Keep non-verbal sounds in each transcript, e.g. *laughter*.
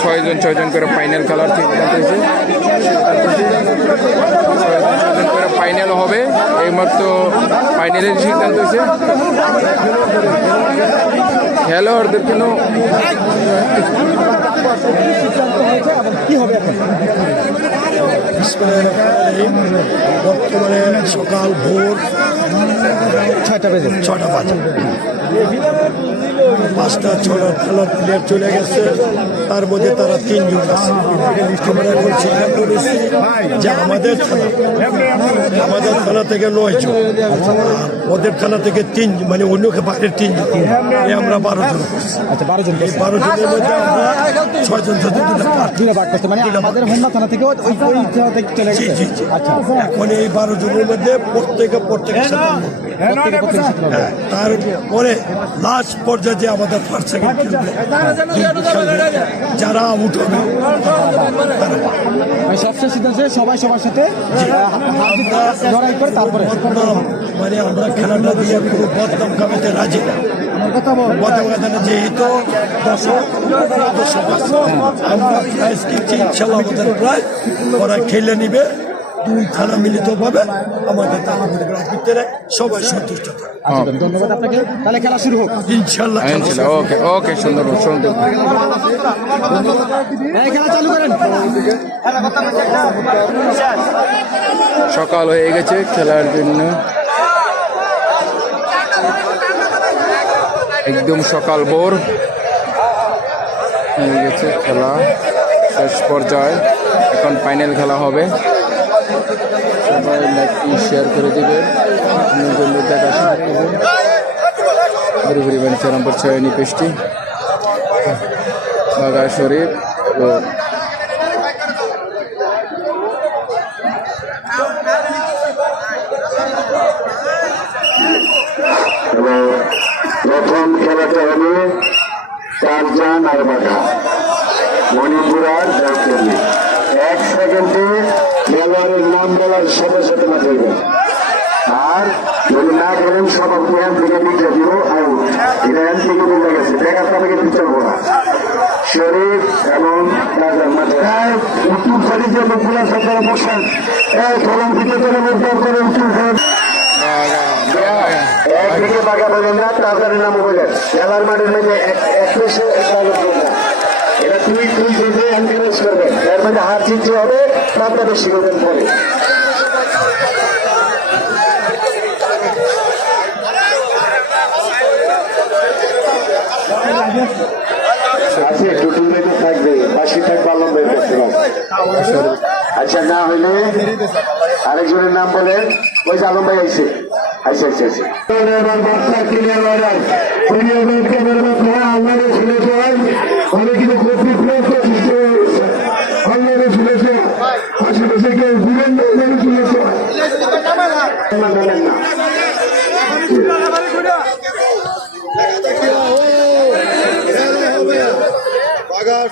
ছয়জন ছয়জন করে ফাইনাল খেলার সিদ্ধান্ত হয়েছে। ছয়জন করে ফাইনাল হবে, এইমাত্র ফাইনালের সিদ্ধান্ত হয়েছে। খেলোয়াড়দের কি বর্তমানে সকাল ভোর ছয়টা বেজে ছটা বাজে। পাঁচটা ছটা খেলার প্লেয়ার চলে গেছে। তার মধ্যে তারা তিনজন আছে। আমরা এখন সিদ্ধান্ত নিচ্ছি যে আমাদের থানা আমাদের থানা থেকে নয় জন ওদের খেলা থেকে তিন মানে অন্য বাইরের তিনজন আমরা বারো জন আচ্ছা বারো জন বারো জনের মধ্যে আমরা ছয়জন মানে আচ্ছা। এখন এই বারো জনের মধ্যে প্রত্যেকে প্রত্যেকের সাথে প্রত্যেকে প্রত্যেকের তারপরে লাস্ট পর্যায়ে যে আমাদের ফার্স্ট সেকেন্ড যারা আউট হবে মানে সবচেয়ে সিদ্ধান্ত সবাই সবার সাথে আমরা লড়াই করে তারপরে। মানে আমরা খেলাটা দিয়ে কোনো বদনাম কামাতে রাজি না। আমার যেহেতু প্রাইজ কিনছি ইনশাল্লাহ আমাদের প্রায় ওরা খেলে নিবে। দুই থানা মিলিত ভাবে আমাদের তাদের ভিতরে সবাই সন্তুষ্ট আচ্ছা ধন্যবাদ আপনাকে। তাহলে খেলা শুরু হোক। ইনশাল্লাহ ইনশাল্লাহ ওকে ওকে সুন্দর সুন্দর খেলা চালু করেন। সকাল হয়ে গেছে খেলার জন্য। একদম সকাল ভোর হয়ে গেছে খেলা। শেষ পর্যায়ে এখন ফাইনাল খেলা হবে। সবাই লাইকটি শেয়ার করে দেবেন। ঘুরে বানিয়েছে নম্বর ছয় নিপেশটি বাগা শরীফ এবং প্রথম খেলাটা হলো চারজান আর বাঘা মণিপুর আর জয়চন্ডী এক সেকেন্ডে খেলোয়াড়ের নাম বলার সাথে সাথে মাঠে যাবে আর যদি না খেলেন সভাপতি হ্যান থেকে দিতে দিব আউট এটা থেকে দিলে গেছে। এবং রাজার মাঠে। যে লোকগুলা সরকার বসান থেকে চলে নির্ভর করে শরীফ বাগা একদিকে বাঘা না তাদের নাম বলেন খেলার মাঠের যেতে এনকারেজ করবেন এর হার জিত যে হবে তারটা বেশি করবেন পরে। আছে টুটুল কাছে আচ্ছা না হইলে আরেকজনের নাম বলেন। ওই যে আলম ভাই আইসে আচ্ছা আচ্ছা। আচ্ছা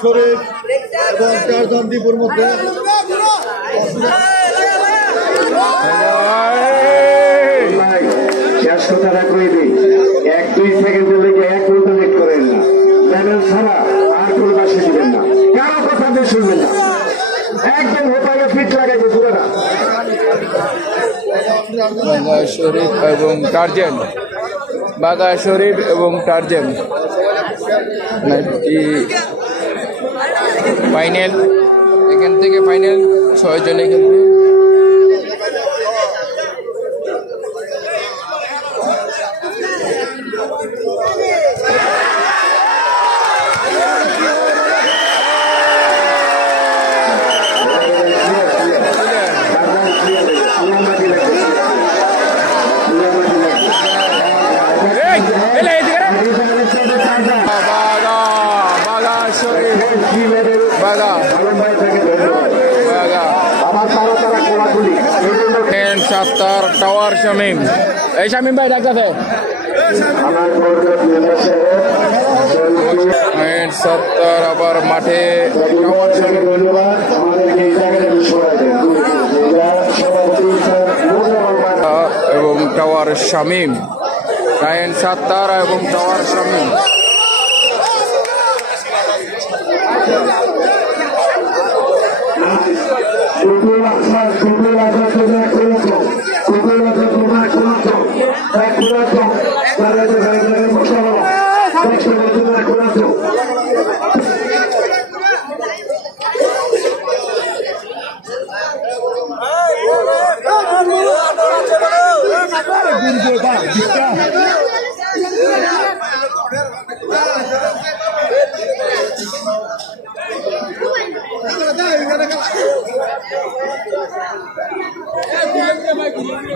শরীফ এবং মধ্যে শেষ কথাটা কয়ে দিই। এক দুই সেকেন্ডের লেগে এক মিনিট লেট করেন না। চ্যানেল ছাড়া আর কোনো বাসে দিবেন না। কারও কথা দিয়ে শুনবেন না। একদম ফিট লাগাইবে পুরোটা বাগা শরীফ এবং টার্জেন। বাগা শরীফ এবং টার্জেন। নাকি ফাইনাল এখান থেকে ফাইনাল ছয় জনে খেলবে। শামিম। এই শামিম ভাই ডাকতেছে। সত্তর আবার মাঠে। এবং টাওয়ার শামিম। নাইন সাত্তার এবং টাওয়ার শামিম।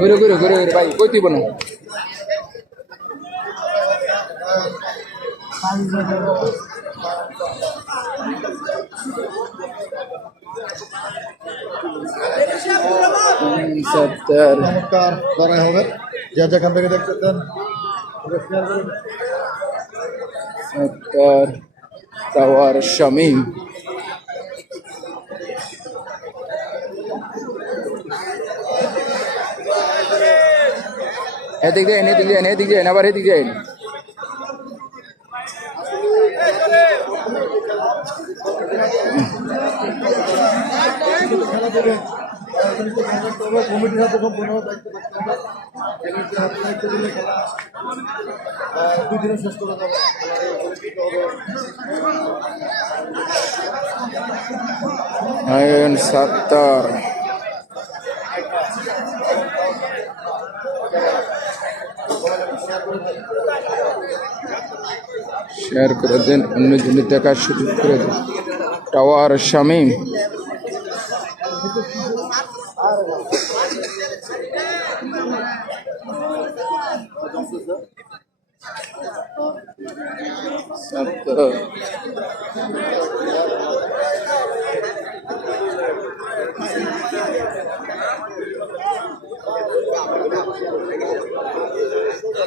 ঘুরে ঘুরে ঘুরে ঘুরে ভাই কই দিব না সত্তর নমস্কার হবে যে যেখান থেকে দেখতেছেন সত্তর টাওয়ার শামিম এদিক যাই এদিক যাই এদিক যাই আবার এদিক যাই কমিটির হাতে সম্পূর্ণ দায়িত্ব থাকতে হবে কমিটির হাতে দায়িত্ব দিলে খেলা আহ, দুই দিনে শেষ করে দেবো আয়ন সত্তর শেয়ার করে দেন অন্য জনের দেখার সুযোগ করে দেন। টাওয়ার শামিম।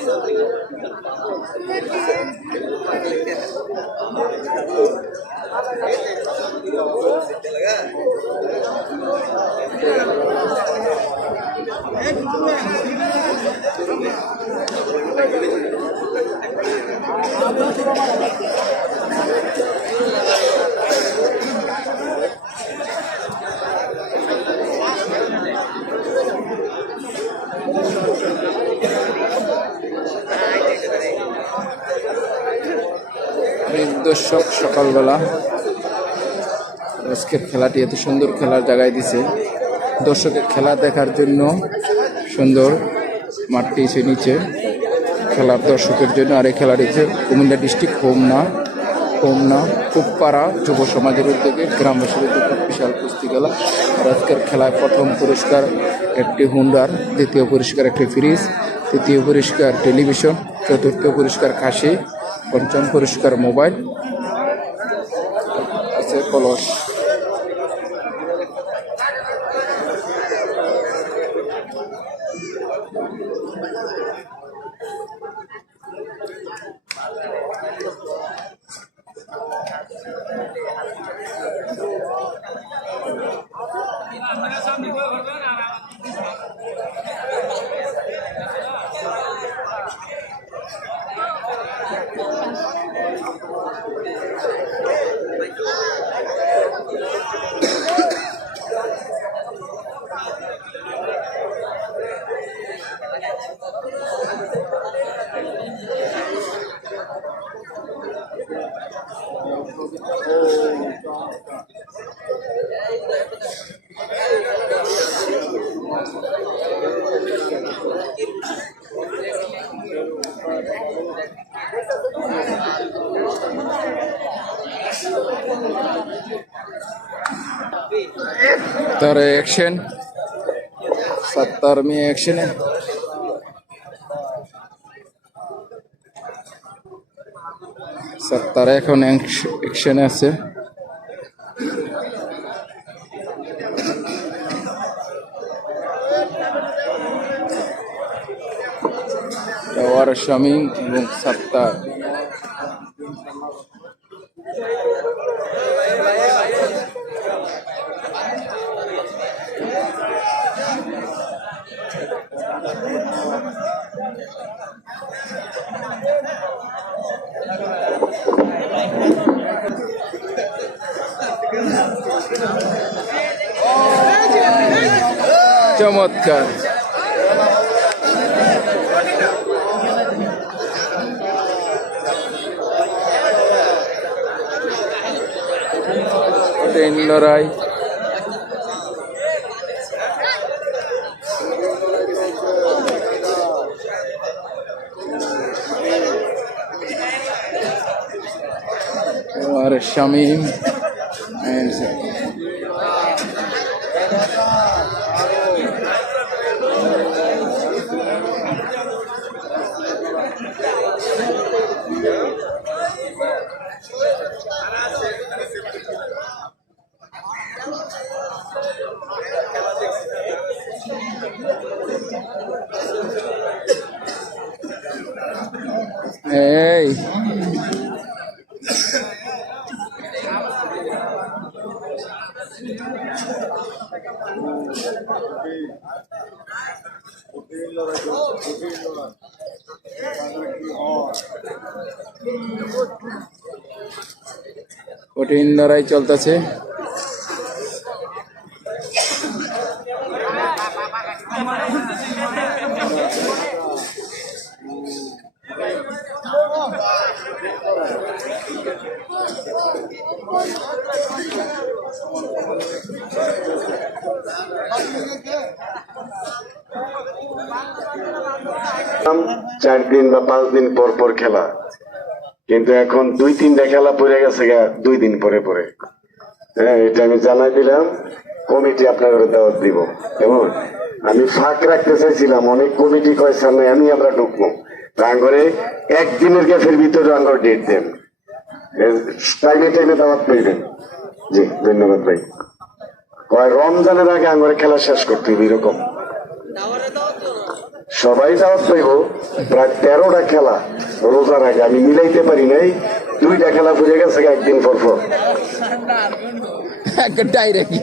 সত্তর এই দর্শক সকালবেলা। আজকের খেলাটি এত সুন্দর খেলার জায়গায় দিছে। দর্শকের খেলা দেখার জন্য সুন্দর মাঠটি এসে নিচে। খেলার দর্শকের জন্য আর খেলাটি হচ্ছে কুমিল্লা ডিস্ট্রিক্ট হোমনা হোমনা কুপপাড়া যুব সমাজের উদ্যোগে গ্রামবাসীর উদ্যোগে বিশাল কুস্তি খেলা আর আজকের খেলায় প্রথম পুরস্কার একটি হুন্ডার, দ্বিতীয় পুরস্কার একটি ফ্রিজ, তৃতীয় পুরস্কার টেলিভিশন, চতুর্থ পুরস্কার খাসি, পঞ্চম পুরস্কার মোবাইল আছে কলস तर ॲक्शन सत्तर मी ॲक्शन आहे সত্তর এখন অ্যাকশনে আছে টাওয়ার শামিম এবং সত্তার চমৎকার। লড়াই আর শামিম। কঠিন লড়াই চলতেছে। চার দিন বা পাঁচ দিন পর পর খেলা। কিন্তু এখন দুই তিনটা খেলা পড়ে গেছে দুই দিন পরে পরে। হ্যাঁ এটা আমি জানাই দিলাম, কমিটি আপনাদের দাওয়াত দিব। এবং আমি ফাঁক রাখতে চাইছিলাম, অনেক কমিটি কয় সামনে আমি আমরা ঢুকবো। আঙ্গরে একদিনের গ্যাপের ভিতরে আঙ্গর ডেট দেন। টাইমে টাইমে দাওয়াত জি, ধন্যবাদ ভাই। কয়, রমজানের আগে আঙ্গরে খেলা শেষ করতে হবে, এরকম। সবাই যাওয়ার চাইব। প্রায় তেরোটা খেলা রোজার আগে। আমি মিলাইতে পারি নাই। দুইটা খেলা বুঝে গেছে একদিন পর পর। ডাইরেক্ট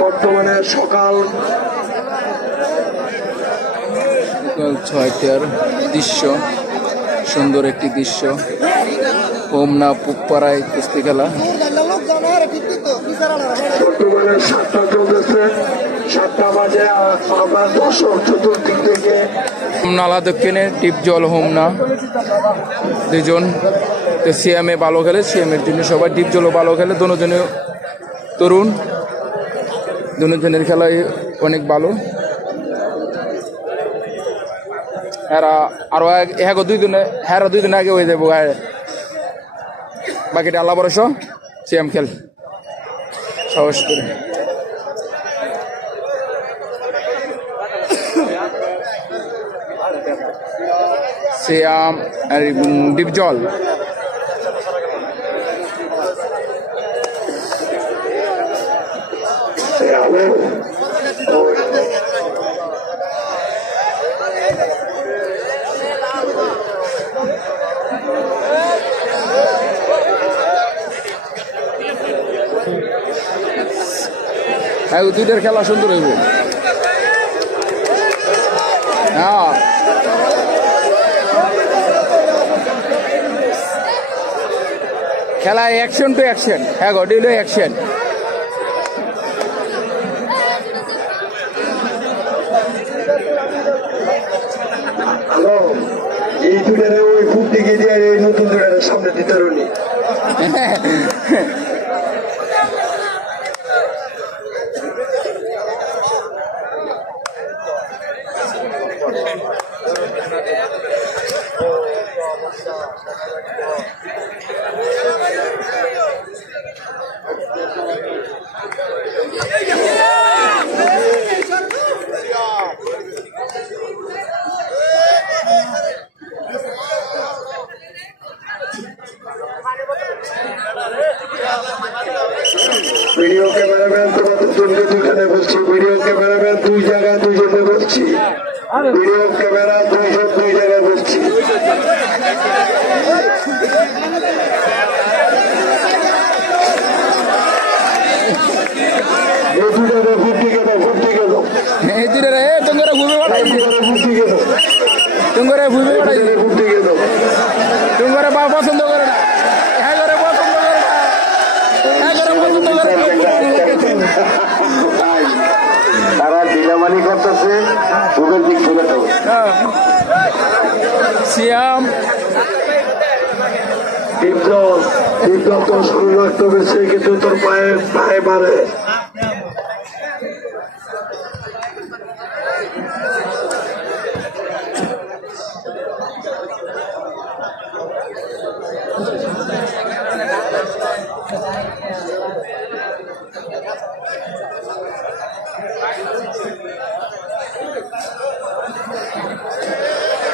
বর্তমানে সকাল ছয়টার দৃশ্য সুন্দর একটি দৃশ্য। হোমনা পুকপাড়ায় কুস্তি খেলা। বর্তমানে সাতটা চলতেছে। সাতটা বাজে আমরা দর্শক চতুর্দিক থেকে নালা দক্ষিণে টিপ জল হোমনা। দুজন। তো সিএমএ ভালো খেলে সিএমের জন্য সবাই ডিপ জলও ভালো খেলে দুজনে তরুণ। দুজনের খেলাই অনেক ভালো। এরা আরও এক- দুই দিনে হ্যাঁ দুই দিন আগে হয়ে যাব বাকিটা আল্লাহ ভরসা, সিএম খেল। সাহস করে। সিয়াম আর ডিপ হ্যাঁ দুইটার খেলা সুন্দর হইব। হ্যাঁ। খেলা অ্যাকশন টু অ্যাকশন হ্যাঁ গো ডিউলো অ্যাকশন এই দুটারে ওই ফুট দিকে দিয়ে এই নতুন দুটারে সামনে দিতে রুনি *laughs* ভিডিও ক্যামেরাম্যান তোমাদের জন্য দুখানে বলছি ভিডিও ক্যামেরাম্যান দুই জায়গায় দুইজনে বলছি ভিডিও ক্যামেরা দুইজন দুই জায়গায় বলছি এই দুটারে ভোট দিকে দাও ভোট দিকে দাও এই দুটো রে তোমরা ঘুমে এই বাড়াইছি দুটারে ভোট দিকে দাও তোমরা ঘুমে এই বাড়াইছি দুটারে ভোট দিকে দাও তোমরা বা পছন্দ করে না হ্যাঁ করে পছন্দ করে না হ্যাঁ করে পছন্দ করে না তারা দিলামানি করতেছে পূবের দিক ফিরে দাও হ্যাঁ। সিয়াম বিপ্লব বিপ্লব তো শুরু রক্ত বেশি কিন্তু তোর পায়ে পায়ে মারে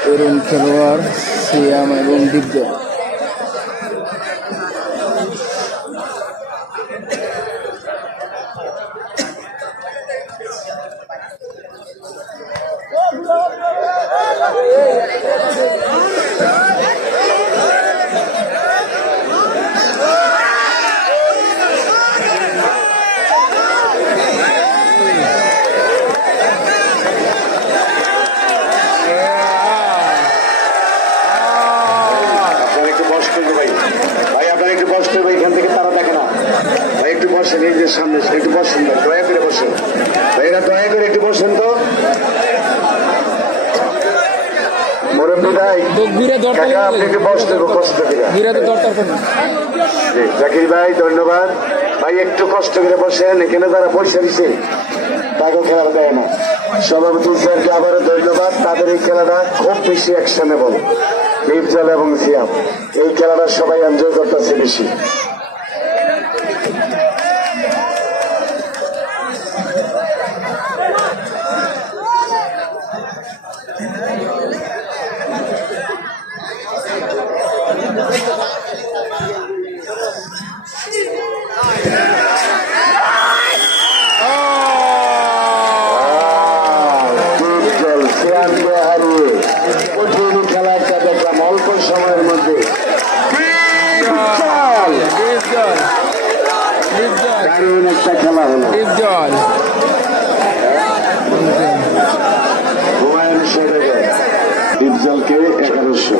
তরুণ খেলোয়াড় সিয়াম এবং দিব্য আপনারা একটু বস করবে ভাই ভাই আপনারা একটু বস করবে এখান থেকে তারা দেখে না ভাই একটু বসেন এই যে সামনে একটু বসেন ভাই দয়া করে বসেন ভাইরা দয়া করে একটু বসেন তো মুরব্বী ভাই বসতে জাকির ভাই ধন্যবাদ। ভাই একটু কষ্ট করে বসেন এখানে যারা পয়সা দিছে তাকে খেলা দেয় না। সভাপতি স্যারকে আবারও ধন্যবাদ। তাদের এই খেলাটা খুব বেশি অ্যাকশনেবল লিপজল এবং সিয়াম এই খেলাটা সবাই এনজয় করতেছে বেশি লিপজল সিয়ামকে হারিয়ে কঠিন খেলা একটা দেখলাম অল্প সময়ের মধ্যে বিশাল! ডিপজল ডিপজল দারুণ একটা খেলা হলো। ডিপজল হুমায়ুন সরেগার ডিপজলকে এগারোশো।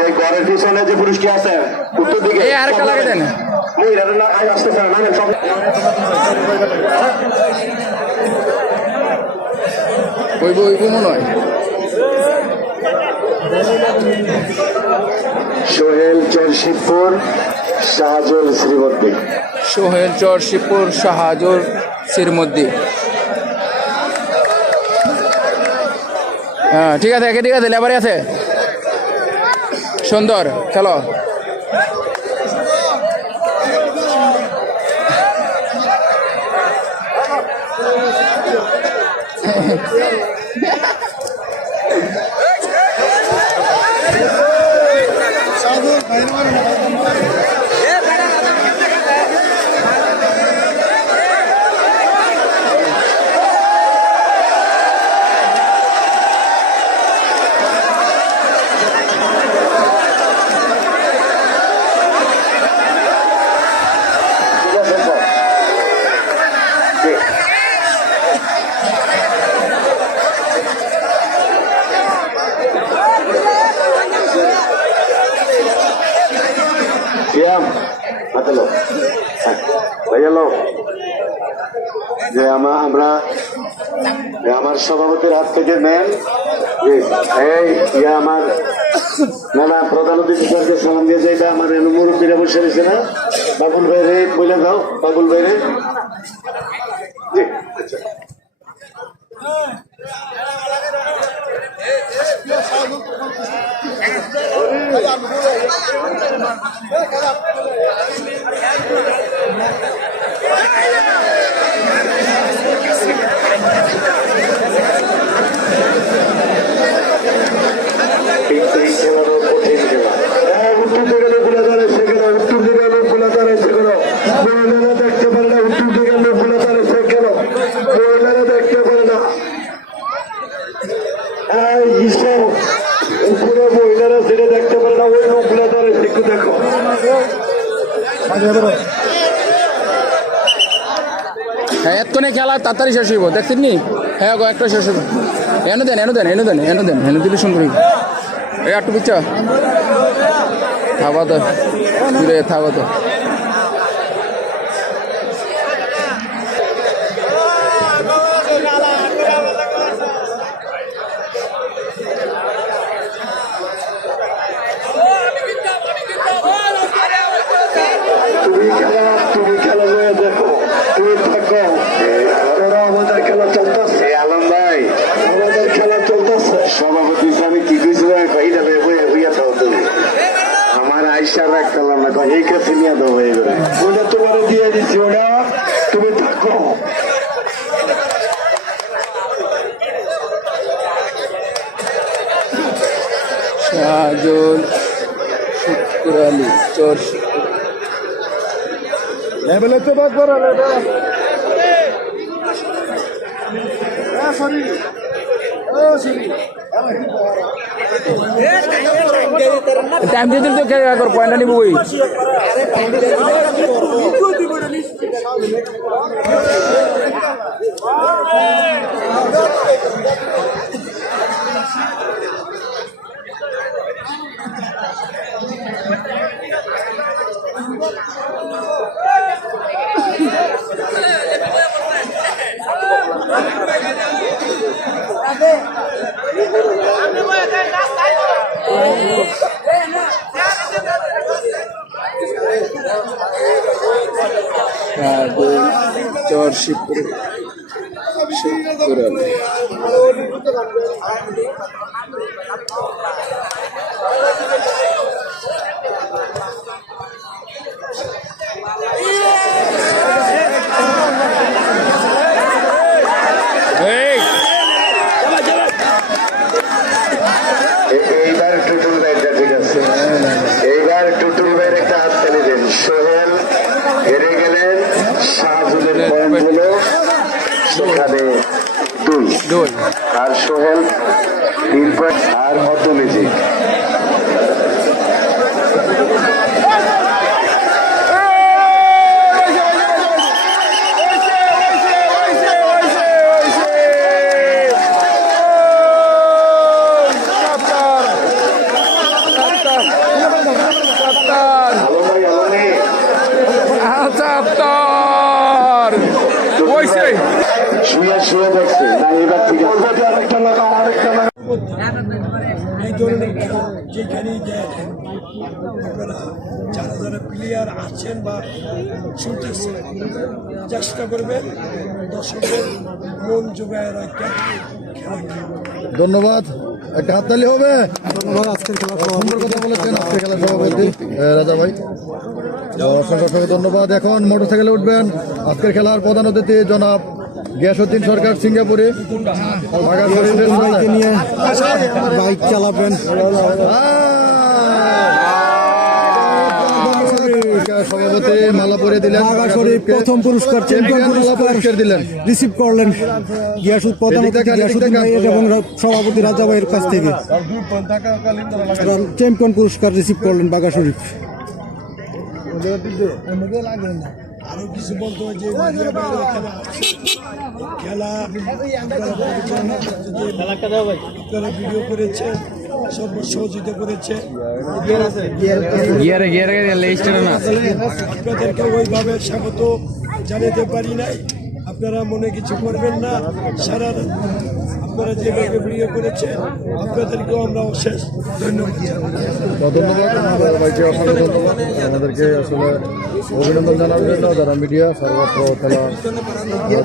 এই ঘরের পিছনে যে পুরুষটি আছে উত্তর দিকে। এই আরেকটা লাগে দেন। মহিলারা না আজ আসতেছে না সব। ওইব ওইব মনে হয় সোহেল চরশিবপুর শাহজল শ্রীমদ্দি। সোহেল চর শিবপুর শাহাজুর সিরমদ্দি হ্যাঁ ঠিক আছে, একে ঠিক আছে, লেবারে আছে? সুন্দর, খেলো। ঠিক হাতে লো হ্যাঁ, ভাইয়া লো যে আমা- আমরা আমার সভাপতির হাত থেকে নেন এই ইয়ে আমার না প্রধান অতিথি স্যারকে সালাম দিয়ে এটা আমার মুরব্বীরা বসে রয়েছে না বাবুল ভাই রে বলে দাও বাবুল ভাই রে আচ্ছা। কিন্তু এই খেলারও কঠিন খেলা তাড়াতাড়ি শেষ হইব দেখছেন নি হ্যাঁ গো, একটা শেষ হইব। এনে দেন এনে দেন এনে দেন এনে দেন, এনে দিলে সুন্দর হইব। এই একটু পিচ্ছা থাবা তো দূরে থাকো তো তুমি খেলা তুমি খেলা হয়ে দেখো তুমি থাকো তোরা আমাদের খেলা চলতেছে আলম ভাই আমাদের খেলা চলতেছে সভাপতি স্বামী কি কইছিল কইটা হইয়া হইয়া দাও তুমি আমার আইসা রাখতাম দাও হয়ে গেলে। ওটা তোমার দিয়ে দিছি ওটা তুমি থাকো। শাহজুল শুক্র। আলী চর লেভেলে তো বাদ করা লেভেল সরি ও সরি টাইম দিয়ে দিল তো কে কর পয়েন্ট নিব ওই চর শিবপুর শুক্র আলী এই এ- এইবার টুটুল ভাইটা ঠিক আছে এইবার টুটুল ভাইয়ের একটা হাত তালি দেন সোহেল হেরে গেলেন শাহজুলের পয়েন্ট হলো সেখানে দুই দুই আর সোহেল আর ম্যাজিক আলো ভাই আলো নেই আচাত্তর ওইসে শুয়ে শুয়ে দেখছে না এবার ঠিক আছে আরেকটা লাগাও আরেকটা লাগাও এই ধরনের খেলা যেখানেই দেয় আপনারা যারা যারা প্লেয়ার আছেন বা শুনতেছেন চেষ্টা করবেন দর্শকের মন জোগায় রাখতে। ধন্যবাদ। একটা হাততালি হবে। ধন্যবাদ আজকের খেলা সুন্দর কথা বলেছেন আজকের খেলার সভাপতি রাজা ভাই। অসংখ্য ধন্যবাদ। এখন মোটরসাইকেলে উঠবেন। আজকের খেলার প্রধান অতিথি জনাব গিয়াসুদ্দিন সরকার সিঙ্গাপুরে। সাথে। নিয়ে বাইক চালাবেন। সভাপতি মালা পরে দিলেন। বাঘা শরীফ প্রথম পুরস্কার চ্যাম্পিয়ন পুরস্কার দিলেন। রিসিভ করলেন গিয়াসুদ গিয়াসুদ্দিন। এবং সভাপতি রাজা ভাইয়ের কাছ থেকে। চ্যাম্পিয়ন পুরস্কার রিসিভ করলেন বাঘা শরীফ। আরও কিছু বলতে হয় যে খেলা আপনারা ভিডিও করেছেন। সর্ব সহযোগিতা করেছে। গিয়ারে গিয়ারে লেস্টার না? আপনাদেরকে ওইভাবে স্বাগত জানাতে পারি নাই। আপনারা মনে কিছু করবেন না। সারা আপনারা যেভাবে ভিডিও করেছেন আপনাদেরকেও আমরা অশেষ ধন্যবাদ। ধন্যবাদ আমাদের অসংখ্য ধন্যবাদ আমাদেরকে আসলে অভিনন্দন জানানোর জন্য যারা মিডিয়া সর্বত্র খেলা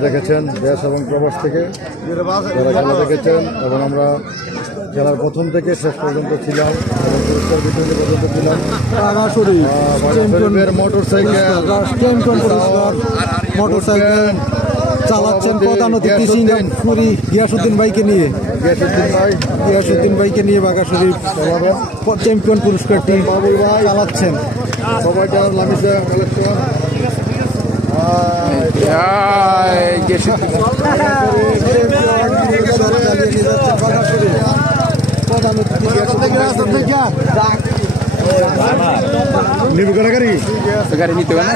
দেখেছেন দেশ এবং প্রবাস থেকে যারা খেলা দেখেছেন এবং আমরা খেলার প্রথম থেকে শেষ পর্যন্ত ছিলাম এবং পুরস্কার বিতরণী পর্যন্ত ছিলাম Bagha Sharif motorcycle champion পুরস্কার মোটরসাইকেল চালাচ্ছেন প্রধান অতিথি গিয়াসুদ্দিন ভাইকে নিয়ে গিয়াসুদ্দিন ভাই গিয়াসুদ্দিন ভাইকে নিয়ে বাঘা শরীফ চ্যাম্পিয়ন পুরস্কারটি চালাচ্ছেন সবাইকে লামিসে কালেকশন গেছে নিবু কারাগারি গাড়ি নিতে হবে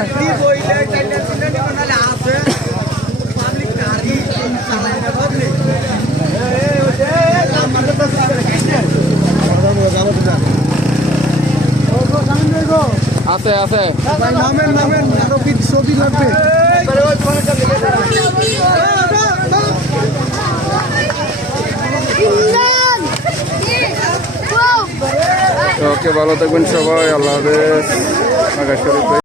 আছে আছে লাগবে ওকে ভালো থাকবেন সবাই আল্লাহ হাফেজ আকাশ।